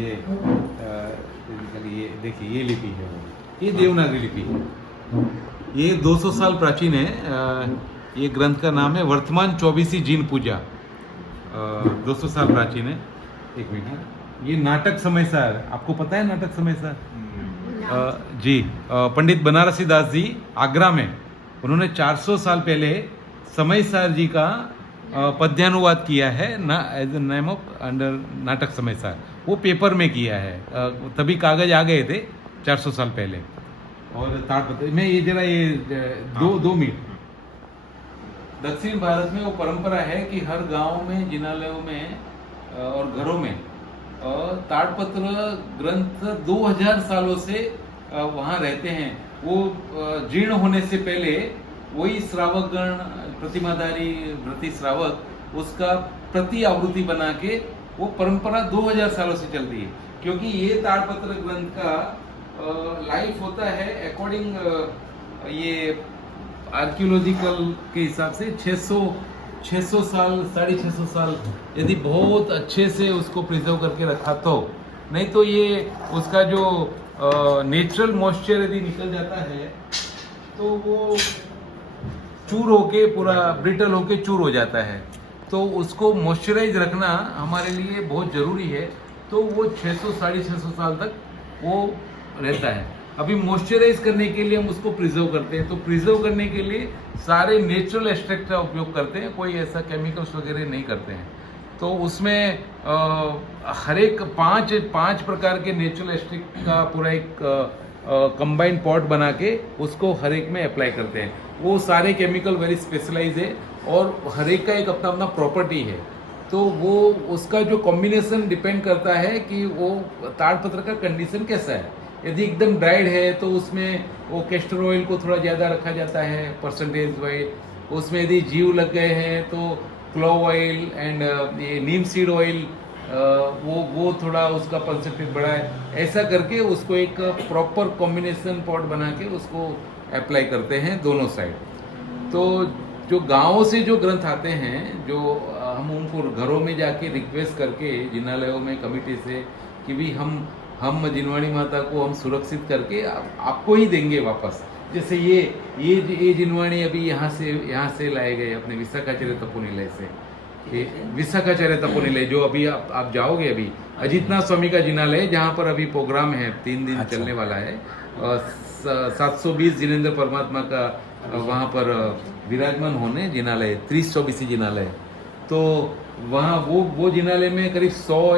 ये ये देखिए ये लिपि है वो, ये देवनागरी लिपि है। ये 200 साल प्राचीन है। ये ग्रंथ का नाम है वर्तमान 24 जीन पूजा। 200 साल प्राचीन है। एक मिनट, ये नाटक समय सार, आपको पता है नाटक समय सार? जी, पंडित बनारसी दास जी आगरा में, उन्होंने 400 साल पहले समय सार जी का पद्यानुवाद किया है ना, as a name of under नाटक समय सार। वो पेपर में किया है, तभी कागज आ गए थे 400 साल पहले। और ताड़पत्र में ये जरा ये दो मिनट। दक्षिण भारत में वो परंपरा है कि हर गांव में, जिनालयों में और घरों में ताड़पत्र ग्रंथ 2000 सालों से वहाँ रहते हैं। वो जीर्ण होने से पहले वही श्रावकगण, प्रतिमाधारी व्रती श्रावक उसका प्रति आवृत्ति बना के, वो परंपरा 2000 सालों से चल रही है। क्योंकि ये ताड़पत्र ग्रंथ का लाइफ होता है अकॉर्डिंग ये आर्कियोलॉजिकल के हिसाब से 600 साल, 650 साल, यदि बहुत अच्छे से उसको प्रिजर्व करके रखा तो। नहीं तो ये उसका जो नेचुरल मॉइस्चर यदि निकल जाता है तो वो चूर होके, पूरा ब्रिटल होके चूर हो जाता है। तो उसको मॉइस्चराइज रखना हमारे लिए बहुत ज़रूरी है। तो वो 600 650 साल तक वो रहता है। अभी मॉइस्चराइज करने के लिए हम उसको प्रिजर्व करते हैं। तो प्रिजर्व करने के लिए सारे नेचुरल एक्सट्रैक्ट का उपयोग करते हैं, कोई ऐसा केमिकल्स वगैरह नहीं करते हैं। तो उसमें हर एक पांच प्रकार के नेचुरल एक्सट्रैक्ट का पूरा एक कंबाइंड पॉट बना के उसको हर एक में अप्लाई करते हैं। वो सारे केमिकल वेरी स्पेशलाइज है और हर एक का एक अपना अपना प्रॉपर्टी है। तो वो उसका जो कॉम्बिनेशन डिपेंड करता है कि वो ताड़पत्र का कंडीशन कैसा है। यदि एकदम ड्राइड है तो उसमें वो कैस्टर ऑयल को थोड़ा ज़्यादा रखा जाता है परसेंटेज वाइज। उसमें यदि जीव लग गए हैं तो क्लोव ऑयल एंड ये नीम सीड ऑयल, वो थोड़ा उसका परसेंटेज बड़ा है। ऐसा करके उसको एक प्रॉपर कॉम्बिनेशन पॉट बना के उसको अप्लाई करते हैं दोनों साइड। तो जो गाँवों से जो ग्रंथ आते हैं, जो हम उनको घरों में जाके रिक्वेस्ट करके जिनालयों में कमिटी से कि भी हम जिनवाणी माता को हम सुरक्षित करके आपको ही देंगे वापस। जैसे ये जिनवाणी अभी यहाँ से लाए गए अपने विशाखाचार्य तपोनिलय से। ये विशाखाचार्य तपोनिलय जो अभी आप जाओगे, अभी अजितनाथ स्वामी का जिनालय जहाँ पर अभी प्रोग्राम है 3 दिन चलने वाला है। 720 जिनेंद्र परमात्मा का वहाँ पर विराजमान होने जिनालय 324 जिनालय। तो वहाँ वो जिनालय में करीब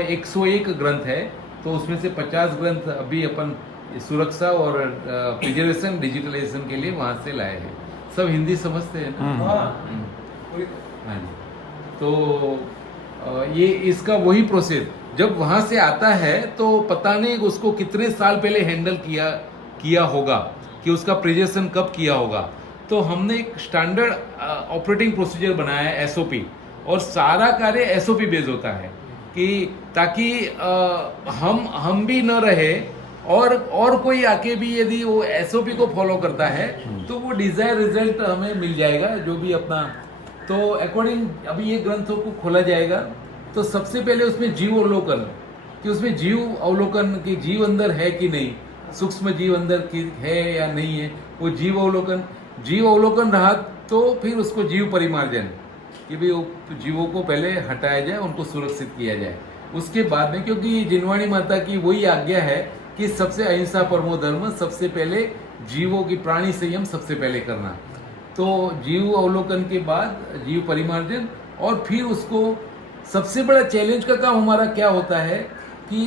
101 ग्रंथ है। तो उसमें से 50 ग्रंथ अभी अपन सुरक्षा और प्रिजर्वेशन, डिजिटलाइजेशन के लिए वहाँ से लाए हैं। सब हिंदी समझते हैं ना? हाँ जी। तो ये इसका वही प्रोसेस जब वहाँ से आता है तो पता नहीं उसको कितने साल पहले हैंडल किया होगा, कि उसका प्रिजर्वेशन कब किया होगा। तो हमने एक स्टैंडर्ड ऑपरेटिंग प्रोसीजर बनाया है, एसओपी, और सारा कार्य एसओपी बेस्ड होता है कि ताकि हम भी न रहे और कोई आके भी यदि वो एसओपी को फॉलो करता है तो वो डिजायर रिजल्ट हमें मिल जाएगा जो भी अपना। तो अकॉर्डिंग अभी ये ग्रंथों को खोला जाएगा। तो सबसे पहले उसमें जीव अवलोकन, कि उसमें जीव अवलोकन कि जीव अंदर है कि नहीं, सूक्ष्म जीव अंदर की है या नहीं है, वो जीव अवलोकन रहा तो फिर उसको जीव परिमार्जन, कि भी जीवों को पहले हटाया जाए, उनको सुरक्षित किया जाए। उसके बाद में, क्योंकि जिनवाणी माता की वही आज्ञा है कि सबसे अहिंसा परमो धर्म, सबसे पहले जीवों की प्राणी संयम सबसे पहले करना। तो जीव अवलोकन के बाद जीव परिमार्जन, और फिर उसको सबसे बड़ा चैलेंज का काम हमारा क्या होता है कि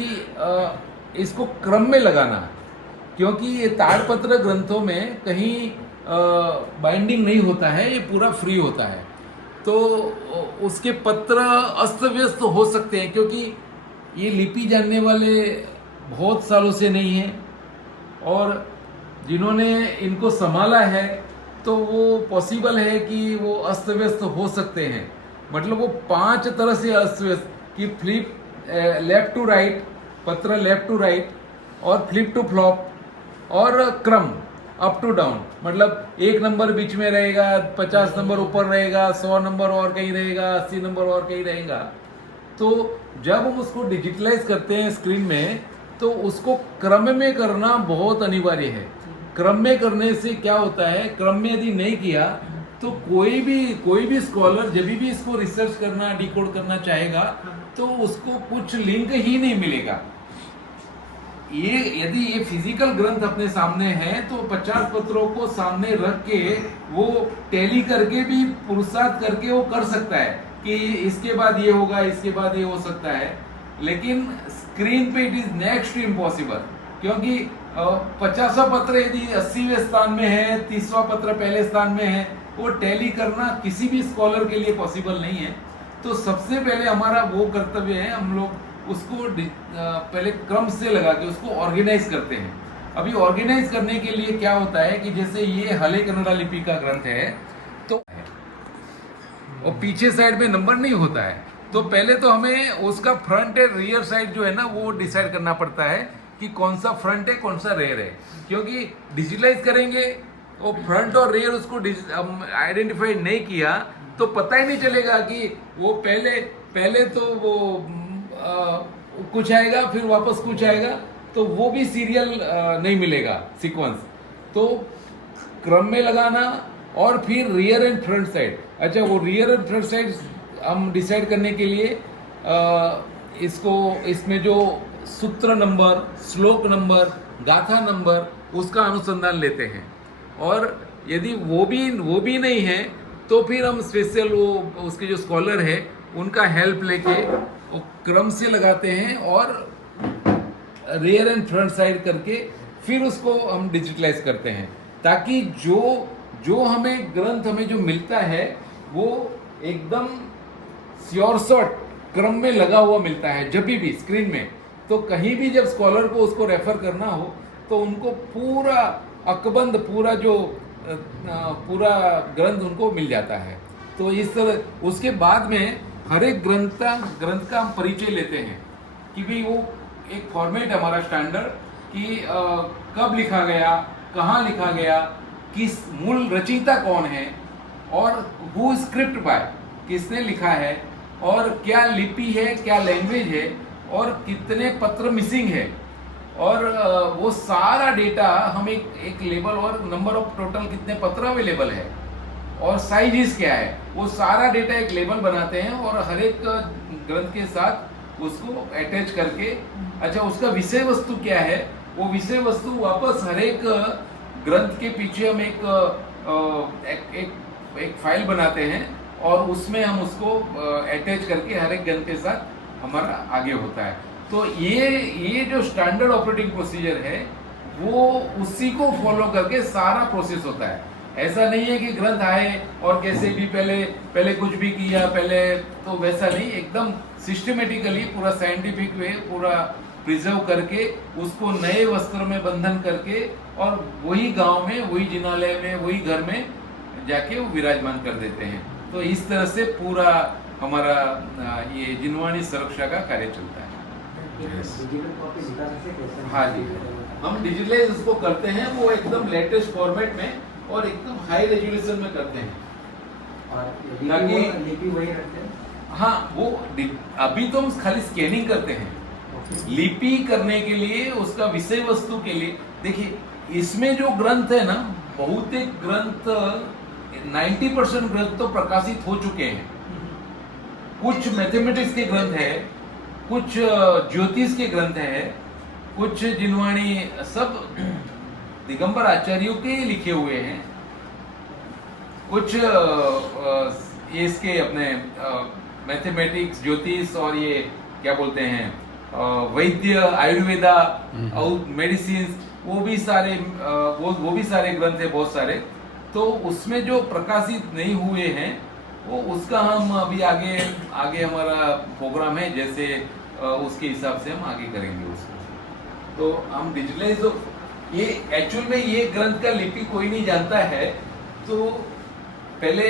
इसको क्रम में लगाना, क्योंकि ये ताड़पत्र ग्रंथों में कहीं बाइंडिंग नहीं होता है, ये पूरा फ्री होता है। तो उसके पत्र अस्त व्यस्त हो सकते हैं, क्योंकि ये लिपि जानने वाले बहुत सालों से नहीं हैं, और जिन्होंने इनको संभाला है तो वो पॉसिबल है कि वो अस्त व्यस्त हो सकते हैं। मतलब वो 5 तरह से अस्त व्यस्त, कि फ्लिप लेफ्ट टू राइट, पत्र लेफ्ट टू राइट, और फ्लिप टू फ्लॉप, और क्रम अप टू डाउन। मतलब 1 नंबर बीच में रहेगा, 50 नंबर ऊपर रहेगा, 100 नंबर और कहीं रहेगा, 80 नंबर और कहीं रहेगा। तो जब हम उसको डिजिटलाइज करते हैं स्क्रीन में, तो उसको क्रम में करना बहुत अनिवार्य है। क्रम में करने से क्या होता है, क्रम में यदि नहीं किया तो कोई भी स्कॉलर जब भी इसको रिसर्च करना, डिकोड करना चाहेगा तो उसको कुछ लिंक ही नहीं मिलेगा। ये यदि ये फिजिकल ग्रंथ अपने सामने है तो 50 पत्रों को सामने रख के वो टैली करके भी पुरुषार्थ करके वो कर सकता है कि इसके बाद ये होगा, इसके बाद ये हो सकता है। लेकिन स्क्रीन पे it is next to impossible, क्योंकि 50वां पत्र यदि 80वें स्थान में है, 30वां पत्र पहले स्थान में है, वो टैली करना किसी भी स्कॉलर के लिए पॉसिबल नहीं है। तो सबसे पहले हमारा वो कर्तव्य है, हम लोग उसको पहले क्रम से लगा के उसको ऑर्गेनाइज करते हैं। अभी ऑर्गेनाइज करने के लिए क्या होता है कि जैसे ये हले कन्नड़ा लिपि का ग्रंथ है तो और पीछे साइड में नंबर नहीं होता है, तो पहले तो हमें उसका फ्रंट एंड रियर साइड जो है ना वो डिसाइड करना पड़ता है कि कौन सा फ्रंट है कौन सा रेयर है। क्योंकि डिजिटलाइज करेंगे वो फ्रंट और रेयर उसको आइडेंटिफाई नहीं किया तो पता ही नहीं चलेगा कि वो पहले तो वो कुछ आएगा फिर वापस कुछ आएगा, तो वो भी सीरियल नहीं मिलेगा सीक्वेंस। तो क्रम में लगाना और फिर रियर एंड फ्रंट साइड। अच्छा, वो रियर एंड फ्रंट साइड हम डिसाइड करने के लिए इसमें जो सूत्र नंबर, श्लोक नंबर, गाथा नंबर उसका अनुसंधान लेते हैं। और यदि वो भी नहीं है तो फिर हम स्पेशल वो उसके जो स्कॉलर है उनका हेल्प लेके वो क्रम से लगाते हैं और रियर एंड फ्रंट साइड करके फिर उसको हम डिजिटलाइज करते हैं, ताकि जो हमें ग्रंथ हमें जो मिलता है वो एकदम श्योर शॉट क्रम में लगा हुआ मिलता है। जब भी स्क्रीन में, तो कहीं भी जब स्कॉलर को उसको रेफर करना हो तो उनको पूरा अकबंद पूरा ग्रंथ उनको मिल जाता है। तो इस तरह उसके बाद में हर एक ग्रंथ का हम परिचय लेते हैं कि भाई वो एक फॉर्मेट है हमारा स्टैंडर्ड कि कब लिखा गया, कहाँ लिखा गया, किस मूल रचयिता कौन है और हु स्क्रिप्ट बाय, किसने लिखा है और क्या लिपि है, क्या लैंग्वेज है और कितने पत्र मिसिंग है। और वो सारा डेटा हम एक लेबल और नंबर ऑफ टोटल कितने पत्र अवेलेबल है और साइजेस क्या है, वो सारा डेटा एक लेबल बनाते हैं और हर एक ग्रंथ के साथ उसको अटैच करके, अच्छा उसका विषय वस्तु क्या है, वो विषय वस्तु वापस हर एक ग्रंथ के पीछे हम एक फाइल बनाते हैं और उसमें हम उसको अटैच करके हर एक ग्रंथ के साथ हमारा आगे होता है। तो ये जो स्टैंडर्ड ऑपरेटिंग प्रोसीजर है वो उसी को फॉलो करके सारा प्रोसेस होता है। ऐसा नहीं है कि ग्रंथ आए और कैसे भी पहले कुछ भी किया पहले, तो वैसा नहीं, एकदम सिस्टमेटिकली पूरा साइंटिफिक वे पूरा प्रिजर्व करके उसको नए वस्त्र में बंधन करके और वही गांव में, वही जिनालय में, वही घर में जाके वो विराजमान कर देते हैं। तो इस तरह से पूरा हमारा ये जिनवाणी संरक्षा का कार्य चलता है। हाँ जी, हम डिजिटलाइज उसको करते हैं, वो एकदम लेटेस्ट फॉर्मेट में और एकदम हाई रेजोल्यूशन में करते हैं। और लिपि वही रखते हैं। हाँ, वो अभी तो हम खाली स्कैनिंग करते हैं। लिपि करने के लिए उसका विषय वस्तु के लिए देखिए, इसमें जो ग्रंथ है ना, बहुत एक ग्रंथ 90% ग्रंथ तो प्रकाशित हो चुके हैं। कुछ मैथमेटिक्स के ग्रंथ है, कुछ ज्योतिष के ग्रंथ है, कुछ जिनवाणी सब दिगंबर आचार्यों के लिखे हुए हैं, कुछ इसके अपने मैथमेटिक्स, ज्योतिष और ये क्या बोलते हैं वैद्य, आयुर्वेदा और मेडिसिन, वो भी सारे ग्रंथ है बहुत सारे। तो उसमें जो प्रकाशित नहीं हुए हैं वो उसका हम अभी आगे हमारा प्रोग्राम है, जैसे उसके हिसाब से हम आगे करेंगे उसको। तो हम डिजिटलाइज, ये एक्चुअल में ये ग्रंथ का लिपि कोई नहीं जानता है, तो पहले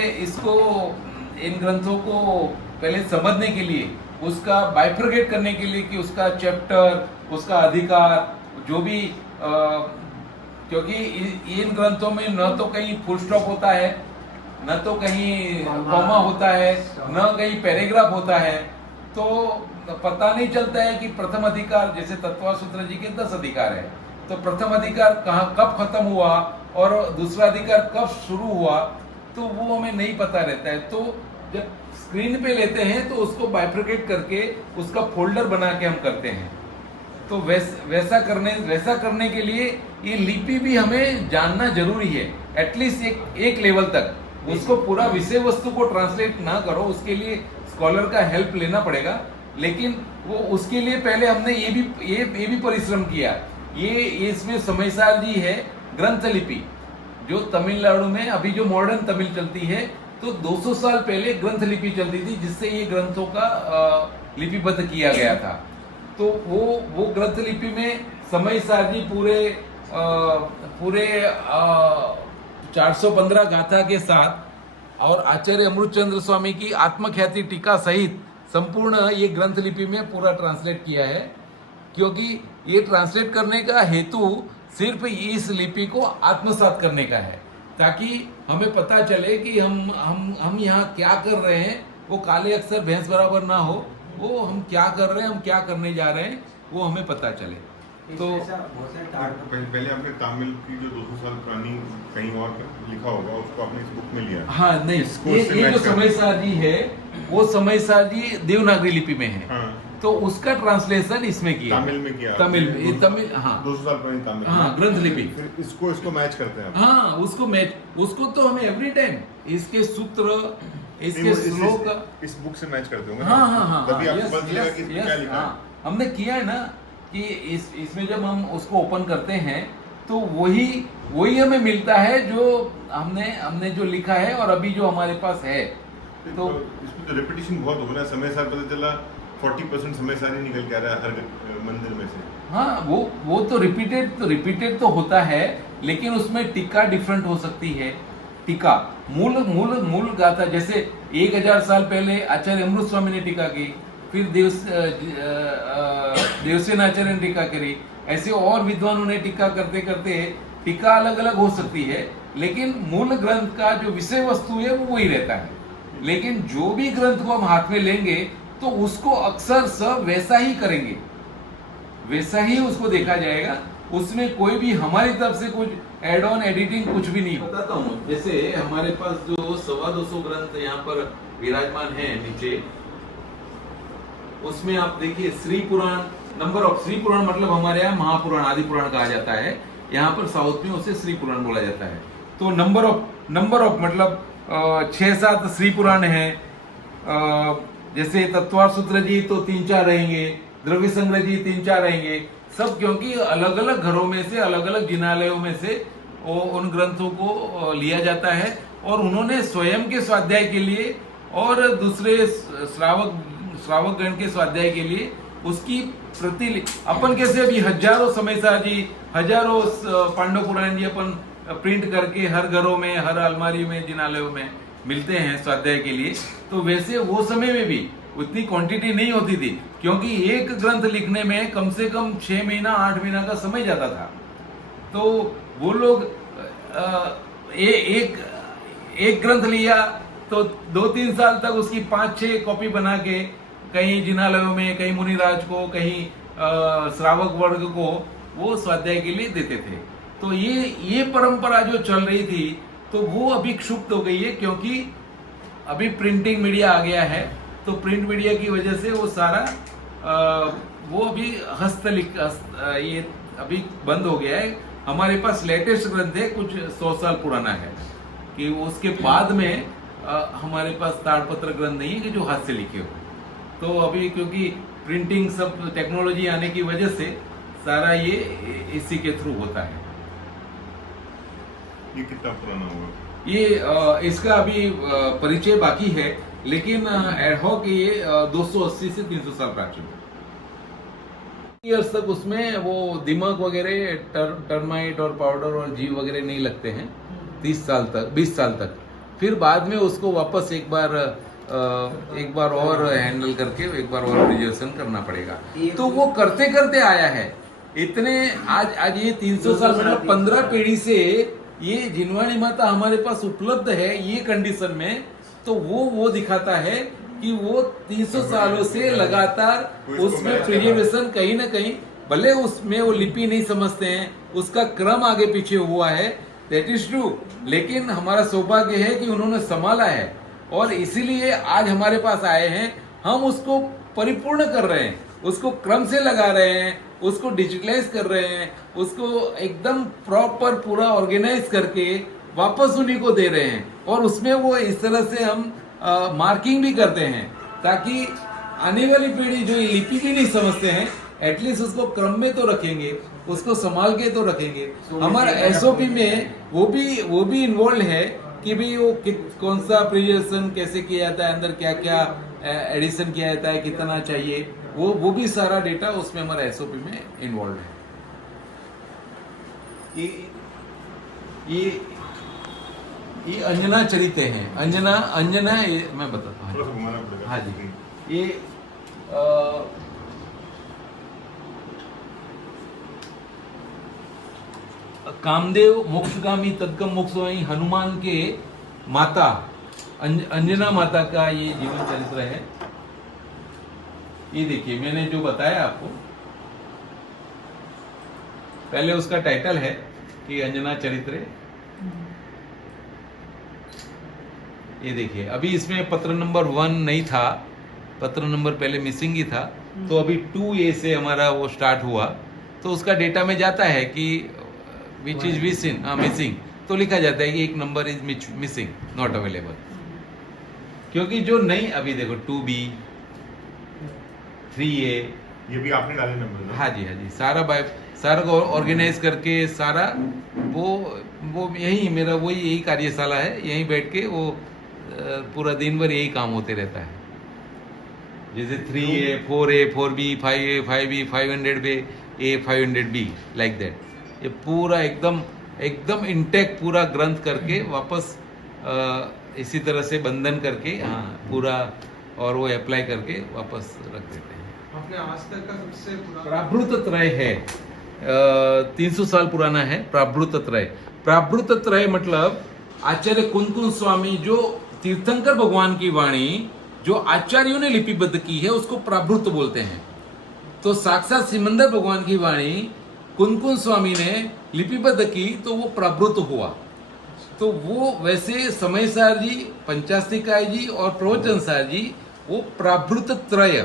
इन ग्रंथों को पहले समझने के लिए, उसका बाइफरगेट करने के लिए कि उसका चैप्टर, उसका अधिकार जो भी क्योंकि इन ग्रंथों में न तो कहीं फुल स्टॉप होता है, न तो कहीं कॉमा होता है, न कहीं पैराग्राफ होता है। तो पता नहीं चलता है कि प्रथम अधिकार, जैसे तत्वा सूत्र जी के 10 अधिकार है, तो प्रथम अधिकार कहाँ कब खत्म हुआ और दूसरा अधिकार कब शुरू हुआ, तो वो हमें नहीं पता रहता है। तो जब स्क्रीन पे लेते हैं तो उसको बाइफ्रिकेट करके उसका फोल्डर बना के हम करते हैं। तो वैसा करने के लिए ये लिपि भी हमें जानना जरूरी है, एटलीस्ट एक लेवल तक। उसको पूरा विषय वस्तु को ट्रांसलेट ना करो, उसके लिए स्कॉलर का हेल्प लेना पड़ेगा, लेकिन वो उसके लिए पहले हमने ये भी परिश्रम किया। ये इसमें समयसार जी है ग्रंथ लिपि, जो तमिलनाडु में अभी जो मॉडर्न तमिल चलती है, तो 200 साल पहले ग्रंथ लिपि चलती थी, जिससे ये ग्रंथों का लिपिबद्ध किया गया था। तो वो ग्रंथ लिपि में समयसार जी पूरे 415 गाथा के साथ और आचार्य अमृतचंद्र स्वामी की आत्मख्याति टीका सहित संपूर्ण ये ग्रंथ लिपि में पूरा ट्रांसलेट किया है, क्योंकि ये ट्रांसलेट करने का हेतु सिर्फ इस लिपि को आत्मसात करने का है, ताकि हमें पता चले कि हम यहाँ क्या कर रहे हैं। वो काले अक्षर भैंस बराबर ना हो, वो हम क्या कर रहे हैं, हम क्या करने जा रहे हैं, वो हमें पता चले। तो पहले आपने तामिल की जो 200 साल पुरानी कहीं और लिखा होगा, उसको आपने इस बुक में लिया? हाँ, नहीं, ये जो समयसार जी है, वो समयसार जी देवनागरी लिपि में है। हाँ। तो उसका ट्रांसलेशन इसमें किया, तमिल में किया, तमिल, हाँ, 200 साल पुरानी तमिल, हाँ, ग्रंथ लिपि। इसको मैच करते हैं। हाँ, उसको तो हमें एवरी टाइम इसके सूत्र, इसके श्लोक इस बुक से मैच करते होंगे। हाँ, तभी आपको पता चलेगा कि क्या लिखा है। हमने किया है ना कि इसमें जब हम उसको ओपन करते हैं तो वही हमें मिलता है जो हमने जो लिखा है और अभी जो हमारे पास है। तो इसमें तो रिपीटिशन बहुत होगा ना, समय सार पता चला 40% समय सार ही निकल के आ रहा है हर मंदिर में से। हाँ, वो तो रिपीटेड तो होता है, लेकिन उसमें टीका डिफरेंट हो सकती है। टीका मूल गाथा, जैसे 1000 साल पहले आचार्य अमृत स्वामी ने टीका की, फिर देवसेन आचार्य ने टीका करी, ऐसे और विद्वानों ने टीका करते करते टीका अलग अलग हो सकती है, लेकिन मूल ग्रंथ का जो विषय वस्तु है वो वही रहता है। लेकिन जो भी ग्रंथ को हम हाथ में लेंगे तो उसको अक्सर सब वैसा ही करेंगे, वैसा ही उसको देखा जाएगा, उसमें कोई भी हमारी तरफ से कुछ एड ऑन एडिटिंग कुछ भी नहीं। बताता हूँ, जैसे हमारे पास जो 225 ग्रंथ यहाँ पर विराजमान है नीचे, उसमें आप देखिए श्री पुराण, नंबर ऑफ श्री पुराण मतलब हमारे यहाँ महापुराण आदि पुराण कहा जाता है, यहाँ पर साउथ में उसे श्री पुराण बोला जाता है। तो नंबर ऑफ मतलब 6-7 श्री पुराण है। जैसे तत्वार सूत्र जी तो 3-4 रहेंगे, द्रव्य संग्रह जी 3-4 रहेंगे, सब क्योंकि अलग अलग घरों में से, अलग अलग जिनालयों में से उन ग्रंथों को लिया जाता है, और उन्होंने स्वयं के स्वाध्याय के लिए और दूसरे श्रावक गण के स्वाध्याय के लिए उसकी अपन कैसे अभी हजारों समयसार जी, हजारों पांडव पुराण जी अपन प्रिंट करके हर घरों में, हर अलमारी में, जिनालयों में मिलते हैं स्वाध्याय के लिए, तो वैसे वो समय में भी उतनी क्वांटिटी नहीं होती थी, क्योंकि एक ग्रंथ लिखने में कम से कम 6 महीना 8 महीना का समय जाता था। तो वो लोग एक ग्रंथ लिया तो 2-3 साल तक उसकी 5-6 कॉपी बना के कहीं जिनालयों में, कहीं मुनिराज को, कहीं श्रावक वर्ग को वो स्वाध्याय के लिए देते थे। तो ये परंपरा जो चल रही थी, तो वो अभी क्षुप्त हो गई है, क्योंकि अभी प्रिंटिंग मीडिया आ गया है। तो प्रिंट मीडिया की वजह से वो सारा वो अभी ये अभी बंद हो गया है। हमारे पास लेटेस्ट ग्रंथ है, कुछ 100 साल पुराना है, कि उसके बाद में हमारे पास ताड़पत्र ग्रंथ नहीं है कि जो हाथ से लिखे हो। तो अभी क्योंकि प्रिंटिंग सब टेक्नोलॉजी आने की वजह से सारा ये इसी के थ्रू होता है। ये कितना पुराना होगा? ये इसका अभी परिचय बाकी है, लेकिन एडहॉक ये 280 से 300 साल प्राचीन ईयर्स तक उसमें वो दिमाग वगैरह, टर्माइट और पाउडर और जीव वगैरह नहीं लगते हैं 30 साल तक, 20 साल तक। फिर बाद में उसको वापस एक बार और हैंडल करके एक बार और प्रिजर्वेशन करना पड़ेगा। तो वो करते करते आया है इतने, आज ये 300 साल मतलब 15 पीढ़ी से ये जिनवाणी माता हमारे पास उपलब्ध है ये कंडीशन में। तो वो दिखाता है कि वो 300 सालों से लगातार उसको उसमें मैच प्रिजर्वेशन कहीं ना कहीं, भले उसमें वो लिपि नहीं समझते हैं, उसका क्रम आगे पीछे हुआ है, दैट इज ट्रू, लेकिन हमारा सौभाग्य है कि उन्होंने संभाला है और इसीलिए आज हमारे पास आए हैं। हम उसको परिपूर्ण कर रहे हैं, उसको क्रम से लगा रहे हैं, उसको डिजिटलाइज कर रहे हैं, उसको एकदम प्रॉपर पूरा ऑर्गेनाइज करके वापस उन्हीं को दे रहे हैं और उसमें वो इस तरह से हम मार्किंग भी करते हैं ताकि आने वाली पीढ़ी जो ये लिपि भी नहीं समझते हैं, एटलीस्ट उसको क्रम में तो रखेंगे, उसको संभाल के तो रखेंगे। हमारा एसओपी में वो भी इन्वॉल्व है कि भाई वो कौन सा प्रिजर्वेशन कैसे किया जाता है, अंदर क्या क्या एडिशन किया जाता है, कितना चाहिए, वो भी सारा डेटा उसमें हमारा एसओपी में इन्वॉल्व है। ये अंजना चरित हैं। अंजना ये मैं बताता थोड़ा सा हूँ। घुमाना पड़ेगा। हाँ जी, ये कामदेव मोक्षगामी तदगम मोक्षगामी हनुमान के माता अंजना माता का ये जीवन चरित्र है। ये देखिए मैंने जो बताया आपको, पहले उसका टाइटल है कि अंजना चरित्र। ये देखिए अभी इसमें पत्र नंबर 1 नहीं था, पत्र नंबर पहले मिसिंग ही था, तो अभी 2A से हमारा वो स्टार्ट हुआ, तो उसका डेटा में जाता है कि विच इज मिसिंग, तो लिखा जाता है कि एक number is missing, not available. क्योंकि जो नहीं, अभी देखो 2B 3A, ये भी आपने डाले नंबर ना? हाँ जी, सारा को ऑर्गेनाइज करके सारा वो यही यही कार्यशाला है, यहीं बैठ के वो पूरा दिन भर यही काम होते रहता है। जैसे 3A 4A 4B 5A 5B 500A 500B like that. ये पूरा एकदम इंटेक्ट पूरा ग्रंथ करके वापस इसी तरह से बंधन करके, हाँ पूरा, और वो अप्लाई करके वापस रख देते हैं। आपने आज तक का सबसे प्राभृत त्रय है, 300 साल पुराना है प्राभृत त्रय। प्राभृत त्रय मतलब आचार्य कुंकुम स्वामी, जो तीर्थंकर भगवान की वाणी जो आचार्यों ने लिपिबद्ध की है उसको प्राभृत बोलते हैं। तो साक्षात सिमंदर भगवान की वाणी कुंकुम स्वामी ने लिपिबद्ध की तो वो प्राभृत हुआ। तो वो वैसे समय सार जी, पंचास्तिकाय जी और प्रवचन सार जी, वो प्राभृत त्रय,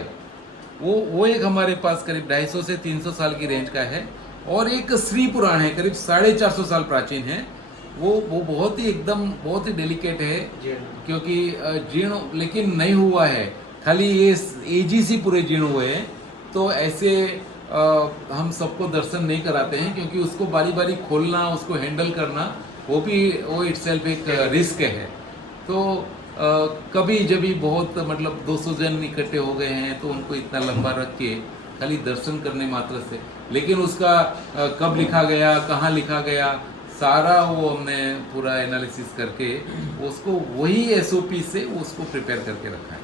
वो एक हमारे पास करीब 250 से 300 साल की रेंज का है। और एक श्री पुराण है, करीब 450 साल प्राचीन है। वो बहुत ही डेलिकेट है, क्योंकि जीर्ण लेकिन नहीं हुआ है, खाली ये एजीसी पूरे जीर्ण हुए हैं। तो ऐसे हम सबको दर्शन नहीं कराते हैं, क्योंकि उसको बारी बारी खोलना, उसको हैंडल करना, वो इटसेल्फ एक रिस्क है। तो कभी जब भी बहुत मतलब 200 जन इकट्ठे हो गए हैं तो उनको इतना लंबा रख के खाली दर्शन करने मात्र से, लेकिन उसका कब लिखा गया, कहाँ लिखा गया, सारा वो हमने पूरा एनालिसिस करके उसको वही एसओपी से उसको प्रिपेयर करके रखा है।